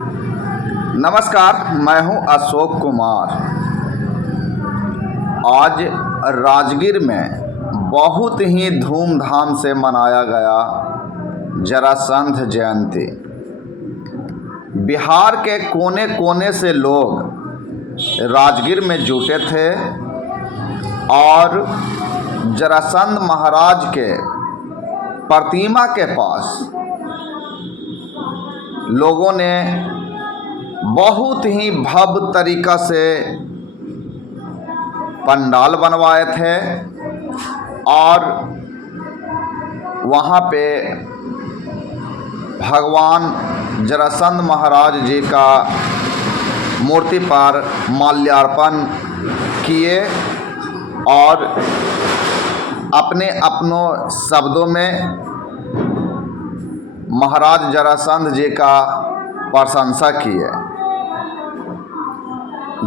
नमस्कार, मैं हूं अशोक कुमार। आज राजगीर में बहुत ही धूमधाम से मनाया गया जरासंध जयंती। बिहार के कोने कोने से लोग राजगीर में जुटे थे और जरासंध महाराज के प्रतिमा के पास लोगों ने बहुत ही भव्य तरीक़ा से पंडाल बनवाए थे और वहाँ पे भगवान जरासंध महाराज जी का मूर्ति पर माल्यार्पण किए और अपने अपनों शब्दों में महाराज जरासंध जी का प्रशंसा किए।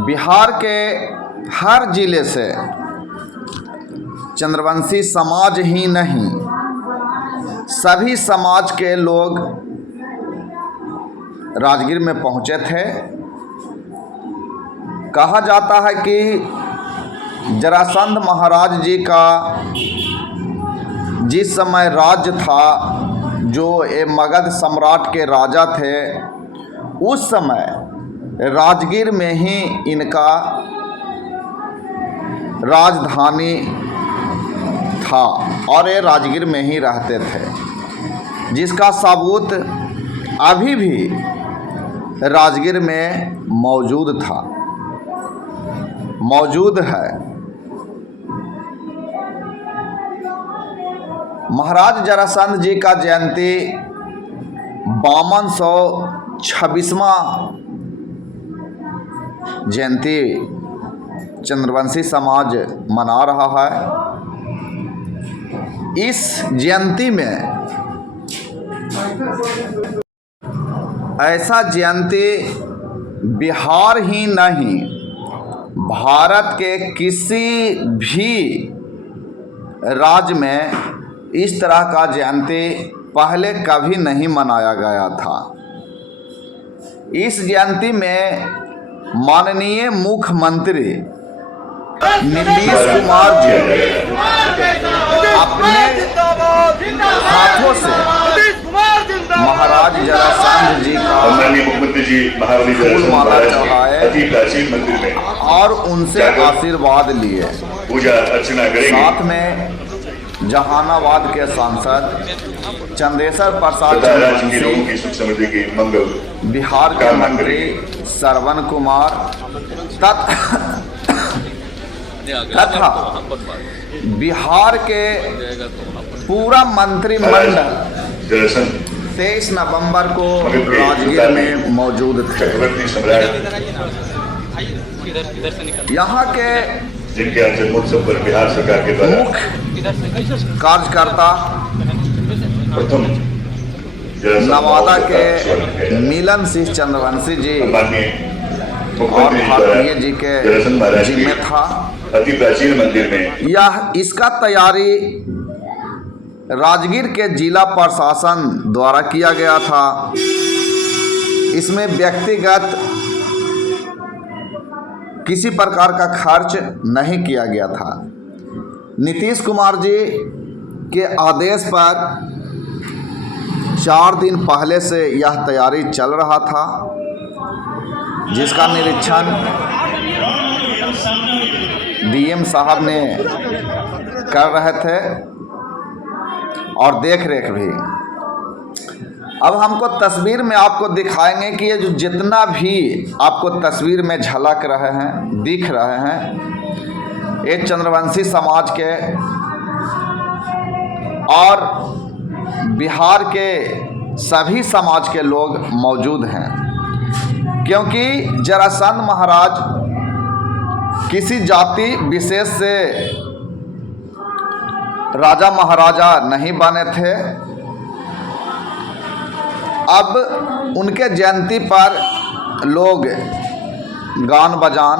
बिहार के हर जिले से चंद्रवंशी समाज ही नहीं, सभी समाज के लोग राजगीर में पहुंचे थे। कहा जाता है कि जरासंध महाराज जी का जिस समय राज्य था, जो ये मगध सम्राट के राजा थे, उस समय राजगीर में ही इनका राजधानी था और ये राजगीर में ही रहते थे, जिसका सबूत अभी भी राजगीर में मौजूद है। महाराज जरासंध जी का जयंती 5226वां जयंती चंद्रवंशी समाज मना रहा है। इस जयंती में ऐसा जयंती बिहार ही नहीं, भारत के किसी भी राज्य में इस तरह का जयंती पहले कभी नहीं मनाया गया था। इस जयंती में माननीय मुख्यमंत्री नीतीश कुमार जी अपने हाथों से महाराज जरासंध जी का फूल माला चढ़ाए और उनसे आशीर्वाद लिए। साथ में जहानाबाद के सांसद चंदेश्वर प्रसाद चंद्रवंशी, बिहार के मंत्री श्रवण कुमार तथा बिहार के पूरा मंत्रिमंडल 23 नवंबर को राजगीर में मौजूद थे। यहाँ के जिनके आज जन्मोत्सव पर बिहार सरकार के द्वारा मुख्य कार्यकर्ता नवादा के मिलन सिंह चंद्रवंशी जी और भारतीय जी के जिम्मे था। अति प्राचीन मंदिर में यह इसका तैयारी राजगीर के जिला प्रशासन द्वारा किया गया था। इसमें व्यक्तिगत किसी प्रकार का खर्च नहीं किया गया था। नीतीश कुमार जी के आदेश पर 4 दिन पहले से यह तैयारी चल रहा था, जिसका निरीक्षण डीएम साहब ने कर रहे थे और देख रेख भी। अब हमको तस्वीर में आपको दिखाएंगे कि ये जो जितना भी आपको तस्वीर में झलक रहे हैं, दिख रहे हैं, ये चंद्रवंशी समाज के और बिहार के सभी समाज के लोग मौजूद हैं। क्योंकि जरासंध महाराज किसी जाति विशेष से राजा महाराजा नहीं बने थे। अब उनके जयंती पर लोग गान बजान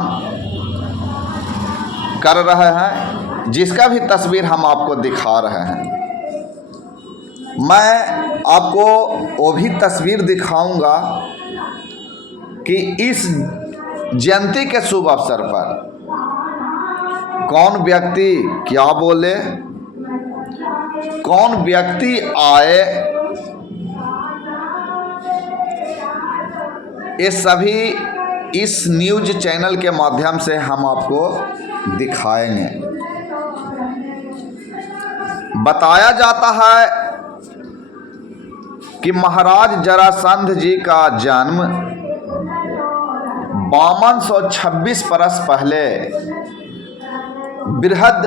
कर रहे हैं, जिसका भी तस्वीर हम आपको दिखा रहे हैं। मैं आपको वो भी तस्वीर दिखाऊंगा कि इस जयंती के शुभ अवसर पर कौन व्यक्ति क्या बोले, कौन व्यक्ति आए, ये सभी इस न्यूज चैनल के माध्यम से हम आपको दिखाएंगे। बताया जाता है कि महाराज जरासंध जी का जन्म 5226 बरस पहले बृहद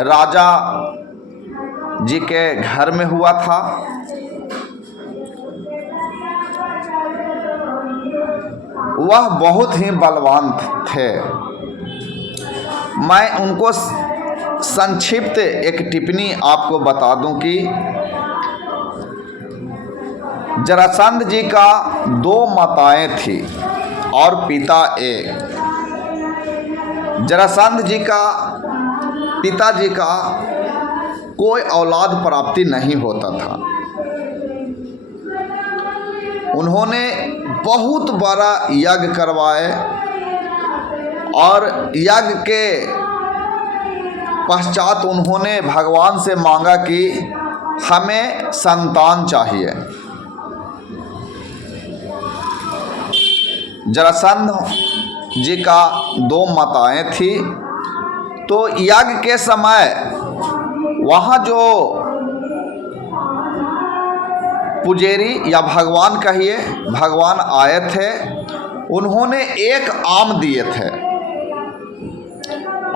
राजा जी के घर में हुआ था। वह बहुत ही बलवान थे। मैं उनको संक्षिप्त एक टिप्पणी आपको बता दूं कि जरासंध जी का 2 माताएं थी और पिता एक। जरासंध जी का पिताजी का कोई औलाद प्राप्ति नहीं होता था। उन्होंने बहुत बड़ा यज्ञ करवाए और यज्ञ के पश्चात उन्होंने भगवान से मांगा कि हमें संतान चाहिए। जरासंध जी का 2 माताएं थी। तो यज्ञ के समय वहाँ जो पुजेरी या भगवान कहिए, भगवान आए थे, उन्होंने एक आम दिए थे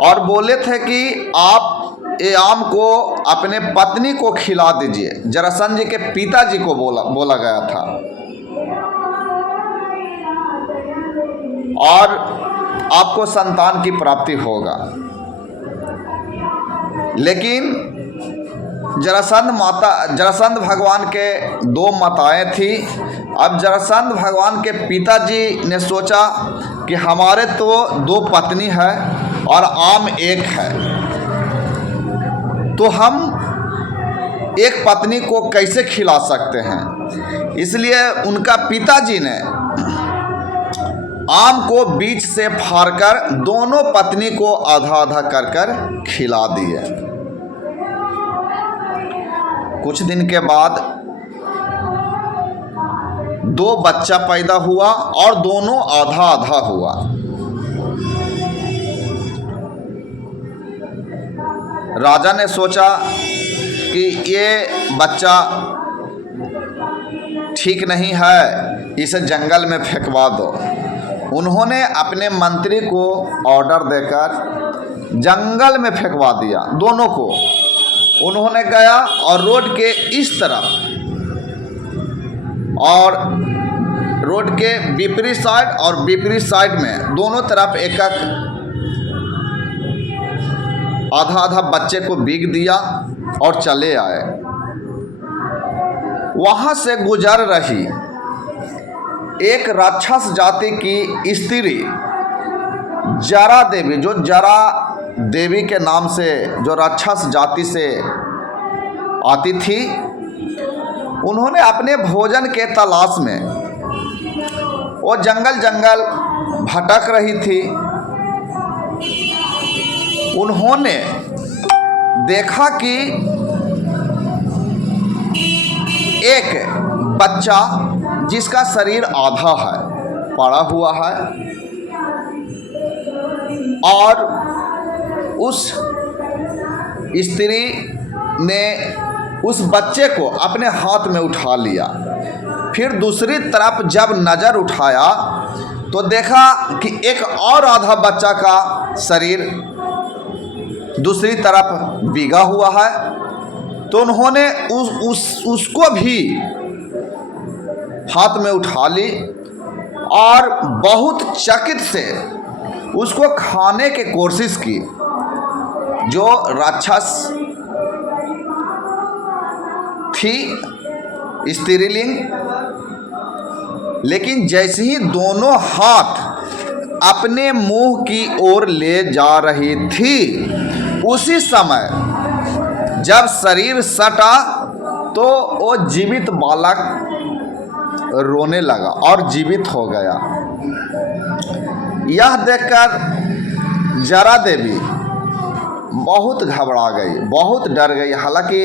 और बोले थे कि आप ये आम को अपने पत्नी को खिला दीजिए। जरासंध जी के पिताजी को बोला गया था और आपको संतान की प्राप्ति होगा। लेकिन जरासंध भगवान के 2 माताएं थी। अब जरासंध भगवान के पिताजी ने सोचा कि हमारे तो 2 पत्नी है और आम एक है, तो हम एक पत्नी को कैसे खिला सकते हैं। इसलिए उनका पिताजी ने आम को बीच से फाड़कर दोनों पत्नी को आधा आधा कर खिला दिए। कुछ दिन के बाद 2 बच्चा पैदा हुआ और दोनों आधा आधा हुआ। राजा ने सोचा कि ये बच्चा ठीक नहीं है, इसे जंगल में फेंकवा दो। उन्होंने अपने मंत्री को ऑर्डर देकर जंगल में फेंकवा दिया दोनों को। उन्होंने गया और रोड के इस तरफ और रोड के विपरीत साइड और विपरीत साइड में दोनों तरफ एक आधा आधा बच्चे को बीग दिया और चले आए। वहाँ से गुजर रही एक राक्षस जाति की स्त्री जरा देवी, जो जरा देवी के नाम से जो राक्षस जाति से आती थी, उन्होंने अपने भोजन के तलाश में वो जंगल जंगल भटक रही थी। उन्होंने देखा कि एक बच्चा जिसका शरीर आधा है पड़ा हुआ है और उस स्त्री ने उस बच्चे को अपने हाथ में उठा लिया। फिर दूसरी तरफ जब नज़र उठाया तो देखा कि एक और आधा बच्चा का शरीर दूसरी तरफ भीगा हुआ है। तो उन्होंने उसको भी हाथ में उठा ली और बहुत चकित से उसको खाने की कोशिश की। जो राक्षस थी स्त्रीलिंग, लेकिन जैसे ही दोनों हाथ अपने मुंह की ओर ले जा रही थी, उसी समय जब शरीर सटा तो वो जीवित बालक रोने लगा और जीवित हो गया। यह देखकर जरा देवी बहुत घबरा गई, बहुत डर गई। हालांकि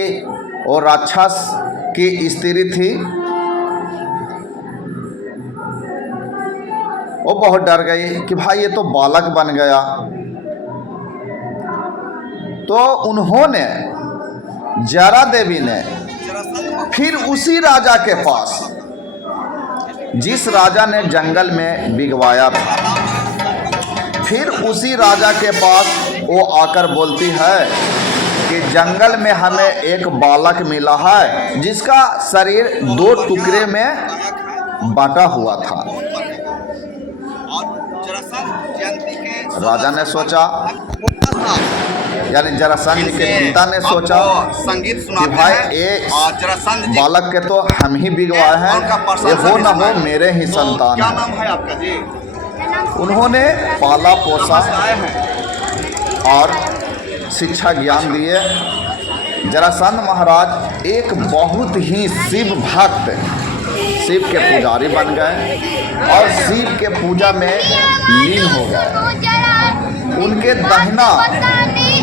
वो राक्षस की स्त्री थी, वो बहुत डर गई कि भाई ये तो बालक बन गया। तो उन्होंने, जरा देवी ने फिर उसी राजा के पास, जिस राजा ने जंगल में बिगवाया था, फिर उसी राजा के पास वो आकर बोलती है कि जंगल में हमें एक बालक मिला है जिसका शरीर 2 टुकड़े में बांटा हुआ था। राजा ने सोचा, यानी जरासंध के पिता ने सोचा कि भाई ये बालक के तो हम ही बिगवाए हैं, ये हो न हो मेरे ही संतान है। उन्होंने पाला पोसा और शिक्षा ज्ञान दिए। जरासंध महाराज एक बहुत ही शिव भक्त, शिव के पुजारी बन गए और शिव के पूजा में लीन हो गए। उनके दाहिना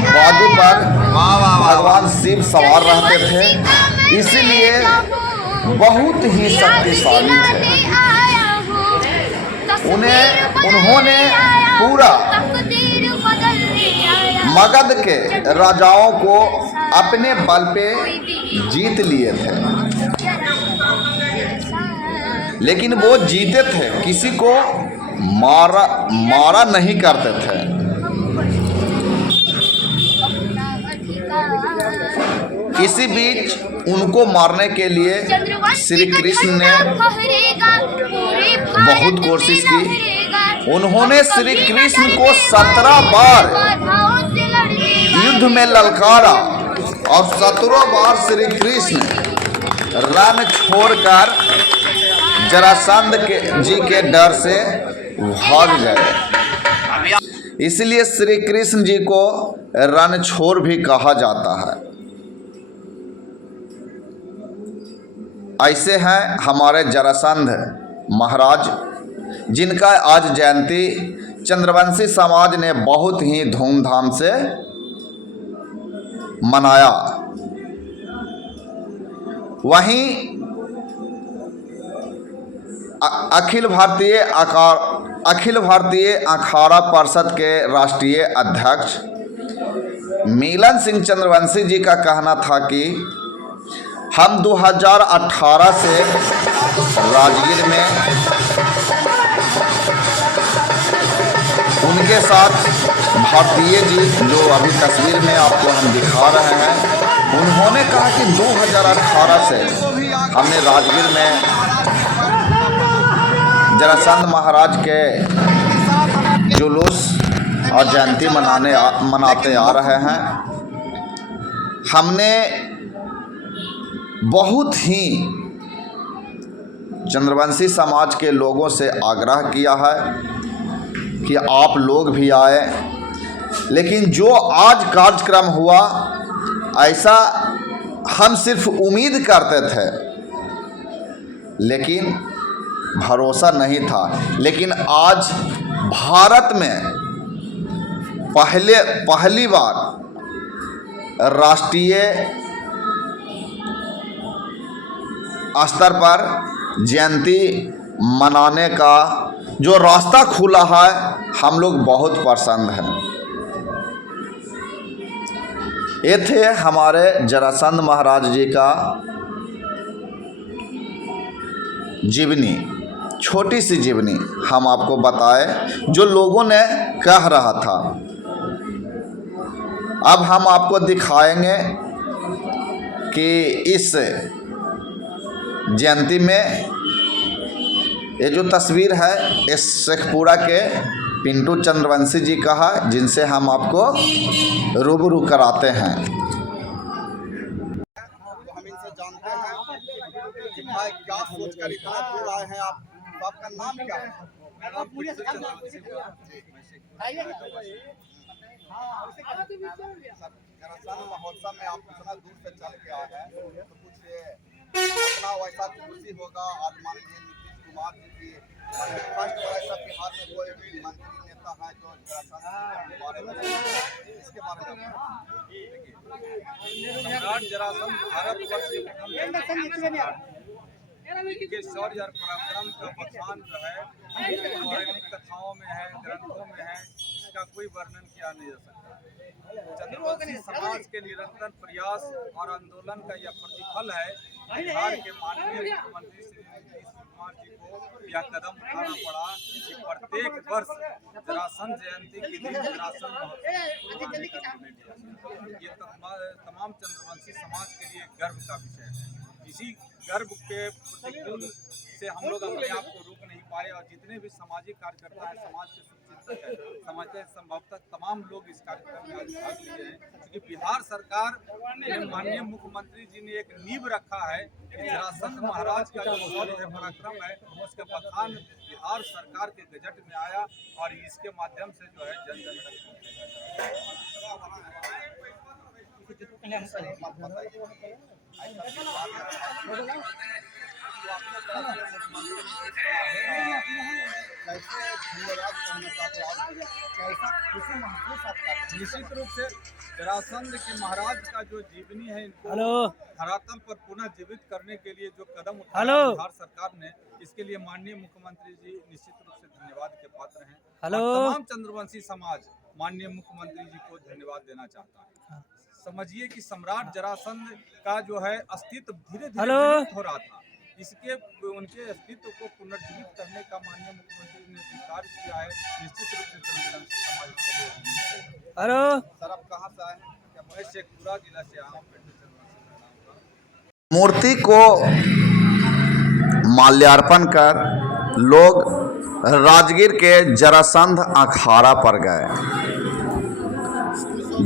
बाजू पर भगवान शिव सवार रहते थे, इसलिए बहुत ही शक्तिशाली थे। उन्होंने पूरा मगध के राजाओं को अपने बल पे जीत लिए थे, लेकिन वो जीते थे, किसी को मारा नहीं करते थे। इसी बीच उनको मारने के लिए श्री कृष्ण ने बहुत कोशिश की। उन्होंने श्री कृष्ण को 17 बार युद्ध में ललकारा और 17 बार श्री कृष्ण रण छोड़कर जरासंध जी के डर से भाग गए। इसलिए श्री कृष्ण जी को रणछोड़ भी कहा जाता है। ऐसे हैं हमारे जरासंध महाराज, जिनका आज जयंती चंद्रवंशी समाज ने बहुत ही धूमधाम से मनाया। वहीं अखिल भारतीय अखाड़ा परिषद के राष्ट्रीय अध्यक्ष मिलन सिंह चंद्रवंशी जी का कहना था कि हम 2018 से राजगीर में उनके साथ भारतीय जी, जो अभी तस्वीर में आपको हम दिखा रहे हैं, उन्होंने कहा कि 2018 से हमने राजगीर में जरासंध महाराज के जुलूस और जयंती मनाते आ रहे हैं। हमने बहुत ही चंद्रवंशी समाज के लोगों से आग्रह किया है कि आप लोग भी आए, लेकिन जो आज कार्यक्रम हुआ ऐसा हम सिर्फ उम्मीद करते थे, लेकिन भरोसा नहीं था। लेकिन आज भारत में पहली बार राष्ट्रीय स्तर पर जयंती मनाने का जो रास्ता खुला है, हम लोग बहुत प्रसन्न हैं। ये थे हमारे जरासंध महाराज जी का जीवनी, छोटी सी जीवनी हम आपको बताए जो लोगों ने कह रहा था। अब हम आपको दिखाएंगे कि इस जयंती में ये जो तस्वीर है इस शेखपुरा के पिंटू चंद्रवंशी जी का है, जिनसे हम आपको रूबरू कराते हैं। हम इनसे जानते हैं कि भाई क्या सोचकर इतना दूर आए हैं आप। तो आपका नाम क्या है? जरासंध महोत्सव में आप इतना दूर से चल के आए हैं, तो कुछ अपना वैसा खुशी होगा। आज मान लीजिए समाज की फर्स्ट ऐसा बिहार में कोई भी मंत्री नेता है जो जरासंध के बारे में इसके बारे में सम्राट जरासंध भारतवर्ष के प्रथम के शौर्य और पराक्रम का बखान जो है पौराणिक कथाओं में है, ग्रंथों में है, इसका कोई वर्णन किया नहीं जा सकता। चंद्रवंशी समाज के निरंतर प्रयास और आंदोलन का यह प्रतिफल है। बिहार के माननीय मुख्यमंत्री श्री नीतीश कुमार जी को यह कदम उठाना पड़ा कि प्रत्येक वर्ष जरासंध जयंती के दिन जरासंध ये तमाम चंद्रवंशी समाज के लिए गर्व का विषय है। इसी गर्व के प्रतिकूल से हम लोग अपने आप को रोक नहीं पाए और जितने भी सामाजिक कार्यकर्ता हैं, समाज के शुभचिंतक हैं, समाज के संभवतः तमाम लोग इस कार्यक्रम में आज भाग लिए हैं, क्योंकि बिहार सरकार ने माननीय मुख्यमंत्री जी ने एक नींव रखा है कि जरासंध महाराज का जो शौर्य है, पराक्रम है, उसका बखान बिहार सरकार के गजट में आया और इसके माध्यम से जो है जन जन तक निश्चित रूप से जरासंध के महाराज का जो जीवनी है, इनको धरातल पर पुनः जीवित करने के लिए जो कदम उठाया बिहार सरकार ने, इसके लिए माननीय मुख्यमंत्री जी निश्चित रूप से धन्यवाद के पात्र हैं। तमाम चंद्रवंशी समाज माननीय मुख्यमंत्री जी को धन्यवाद देना चाहता है। समझिए कि सम्राट जरासंध का जो है अस्तित्व धीरे धीरे विलुप्त हो रहा था, इसके उनके अस्तित्व को पुनर्जीवित करने का माननीय मुख्यमंत्री ने स्वीकार किया है। निश्चित रूप से चंद्रवंशी समाज के लिए सर आप कहाँ से आए? मैं शेखपुरा जिला से आया हूँ। मूर्ति को माल्यार्पण कर लोग राजगीर के जरासंध अखाड़ा पर गए।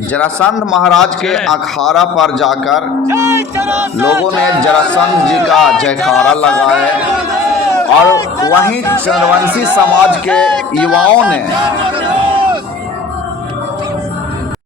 जरासंध महाराज के अखाड़ा पर जाकर लोगों ने जरासंध जी का जयकारा लगाया और वहीं चंद्रवंशी समाज के युवाओं ने